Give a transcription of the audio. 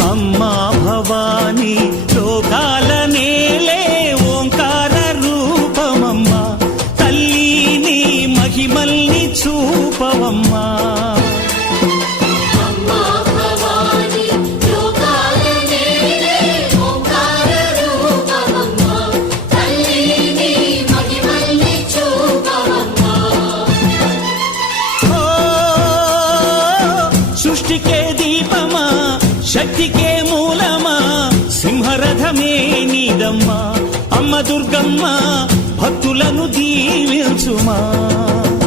అమ్మా భవానీ లోకాల నేలే ఓంకార రూపమమ్మా, తల్లి నీ మహిమల్ని చూపవమ్మా. సృష్టికే దీపమా, శక్తికే మూలమా, సింహరథమే నీదమ్మా. అమ్మ దుర్గమ్మ భక్తులను దీవించుమా.